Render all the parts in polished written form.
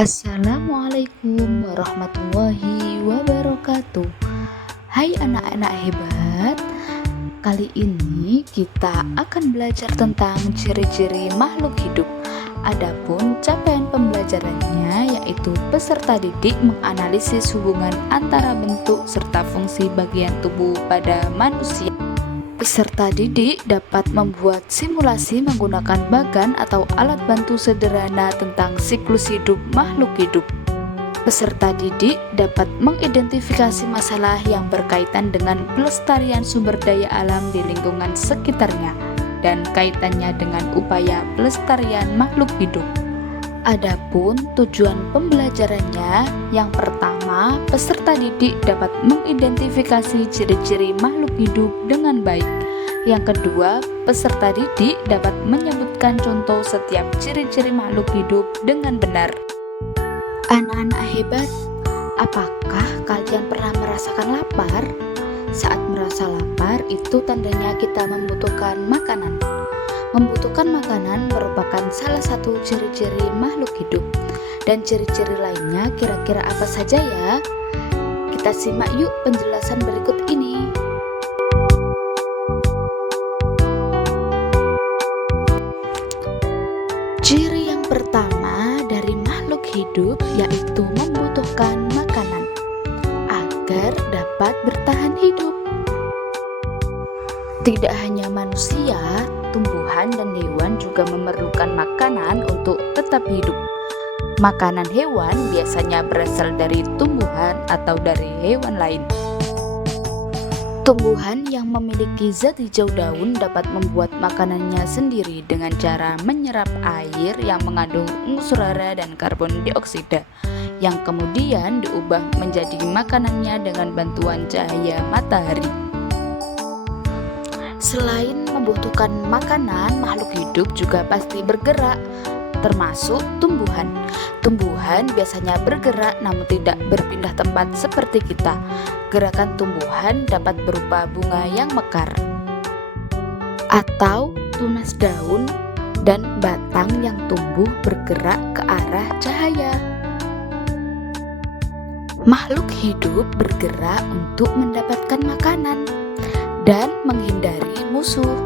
Assalamualaikum warahmatullahi wabarakatuh. Hai anak-anak hebat, kali ini kita akan belajar tentang ciri-ciri makhluk hidup. Adapun capaian pembelajarannya yaitu peserta didik menganalisis hubungan antara bentuk serta fungsi bagian tubuh pada manusia. Peserta didik dapat membuat simulasi menggunakan bagan atau alat bantu sederhana tentang siklus hidup makhluk hidup. Peserta didik dapat mengidentifikasi masalah yang berkaitan dengan pelestarian sumber daya alam di lingkungan sekitarnya dan kaitannya dengan upaya pelestarian makhluk hidup. Adapun tujuan pembelajarannya, yang pertama, peserta didik dapat mengidentifikasi ciri-ciri makhluk hidup dengan baik. Yang kedua, peserta didik dapat menyebutkan contoh setiap ciri-ciri makhluk hidup dengan benar. Anak-anak hebat, apakah kalian pernah merasakan lapar? Saat merasa lapar, itu tandanya kita membutuhkan makanan. Membutuhkan makanan merupakan salah satu ciri-ciri makhluk hidup. Dan ciri-ciri lainnya kira-kira apa saja ya? Kita simak yuk penjelasan berikut ini. Ciri yang pertama dari makhluk hidup yaitu membutuhkan makanan agar dapat bertahan hidup. Tidak hanya manusia, tumbuhan dan hewan juga memerlukan makanan untuk tetap hidup. Makanan hewan biasanya berasal dari tumbuhan atau dari hewan lain. Tumbuhan yang memiliki zat hijau daun dapat membuat makanannya sendiri dengan cara menyerap air yang mengandung unsur hara dan karbon dioksida, yang kemudian diubah menjadi makanannya dengan bantuan cahaya matahari. Selain membutuhkan makanan, makhluk hidup juga pasti bergerak, termasuk tumbuhan. Tumbuhan biasanya bergerak namun tidak berpindah tempat seperti kita. Gerakan tumbuhan dapat berupa bunga yang mekar, atau tunas daun dan batang yang tumbuh bergerak ke arah cahaya. Makhluk hidup bergerak untuk mendapatkan makanan dan menghindari musuh.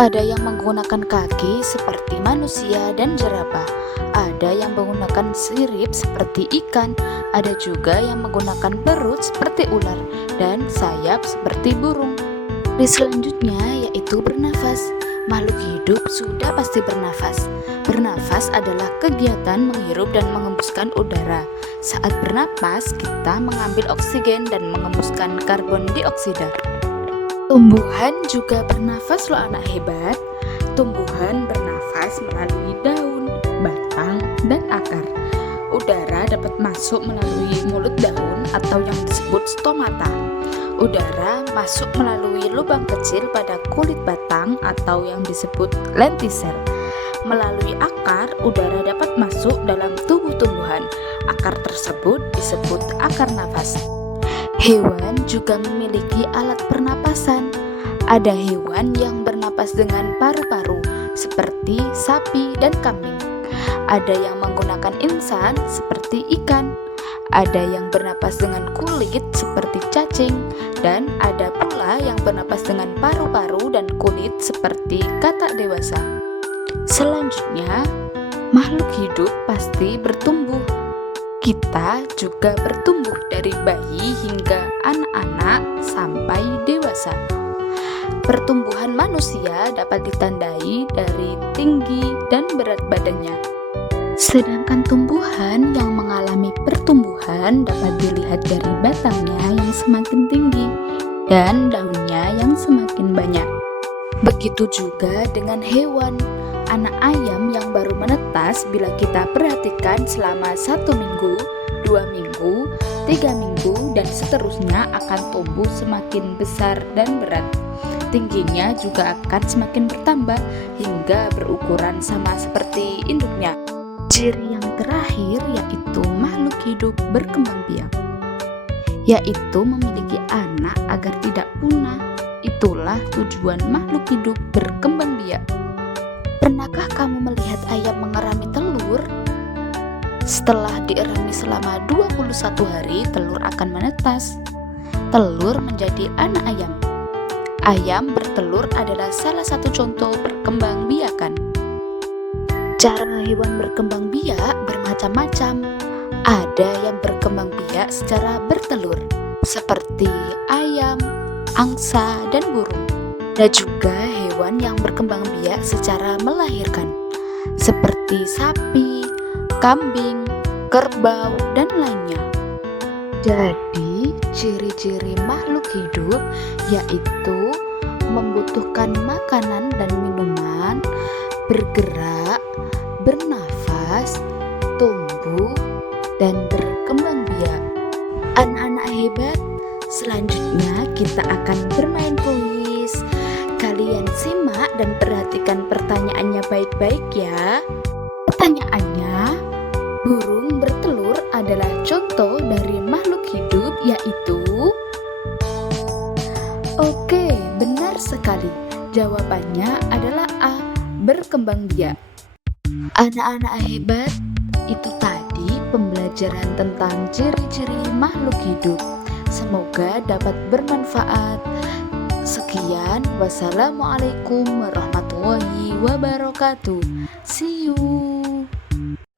Ada yang menggunakan kaki seperti manusia dan jerapah, ada yang menggunakan sirip seperti ikan, ada juga yang menggunakan perut seperti ular dan sayap seperti burung. Selanjutnya yaitu bernafas. Makhluk hidup sudah pasti bernafas. Bernafas adalah kegiatan menghirup dan mengembuskan udara. Saat bernapas, kita mengambil oksigen dan mengembuskan karbon dioksida. Tumbuhan juga bernafas loh anak hebat. Tumbuhan bernafas melalui daun, batang, dan akar. Udara dapat masuk melalui mulut daun atau yang disebut stomata. Udara masuk melalui lubang kecil pada kulit batang atau yang disebut lentisel. Melalui akar, udara dapat masuk dalam tubuh tumbuhan. Akar tersebut disebut akar nafas. Hewan juga memiliki alat pernapasan. Ada hewan yang bernapas dengan paru-paru, seperti sapi dan kambing. Ada yang menggunakan insan, seperti ikan. Ada yang bernapas dengan kulit, seperti cacing. Dan ada pula yang bernapas dengan paru-paru dan kulit, seperti katak dewasa. Selanjutnya, makhluk hidup pasti bertumbuh. Kita juga bertumbuh dari bayi hingga anak-anak sampai dewasa. Pertumbuhan manusia dapat ditandai dari tinggi dan berat badannya. Sedangkan tumbuhan yang mengalami pertumbuhan dapat dilihat dari batangnya yang semakin tinggi dan daunnya yang semakin banyak. Begitu juga dengan hewan. Anak ayam yang baru menetas bila kita perhatikan selama 1 minggu, 2 minggu, 3 minggu, dan seterusnya akan tumbuh semakin besar dan berat. Tingginya juga akan semakin bertambah hingga berukuran sama seperti induknya. Ciri yang terakhir yaitu makhluk hidup berkembang biak, yaitu memiliki anak agar tidak punah. Itulah tujuan makhluk hidup berkembang biak. Pernahkah kamu melihat ayam mengerami telur? bertelur. Setelah dierami selama 21 hari, telur akan menetas. Telur menjadi anak ayam. Ayam bertelur adalah salah satu contoh perkembangbiakan. Cara hewan berkembang biak bermacam-macam. Ada yang berkembang biak secara bertelur, seperti ayam, angsa, dan burung. Ada juga hewan yang berkembang biak secara melahirkan, seperti sapi, kambing, kerbau, dan lainnya. Jadi, ciri-ciri makhluk hidup yaitu membutuhkan makanan dan minuman, bergerak, bernafas, tumbuh, dan berkembang biak. Anak-anak hebat, selanjutnya kita akan bermain kuis. Kalian simak dan perhatikan pertanyaannya baik-baik ya. Pertanyaannya, burung bertelur adalah contoh dari makhluk hidup yaitu? Oke, benar sekali. Jawabannya adalah A, berkembang biak. Anak-anak hebat, itu tadi pembelajaran tentang ciri-ciri makhluk hidup. Semoga dapat bermanfaat. Sekian, wassalamualaikum warahmatullahi wabarakatuh. See you.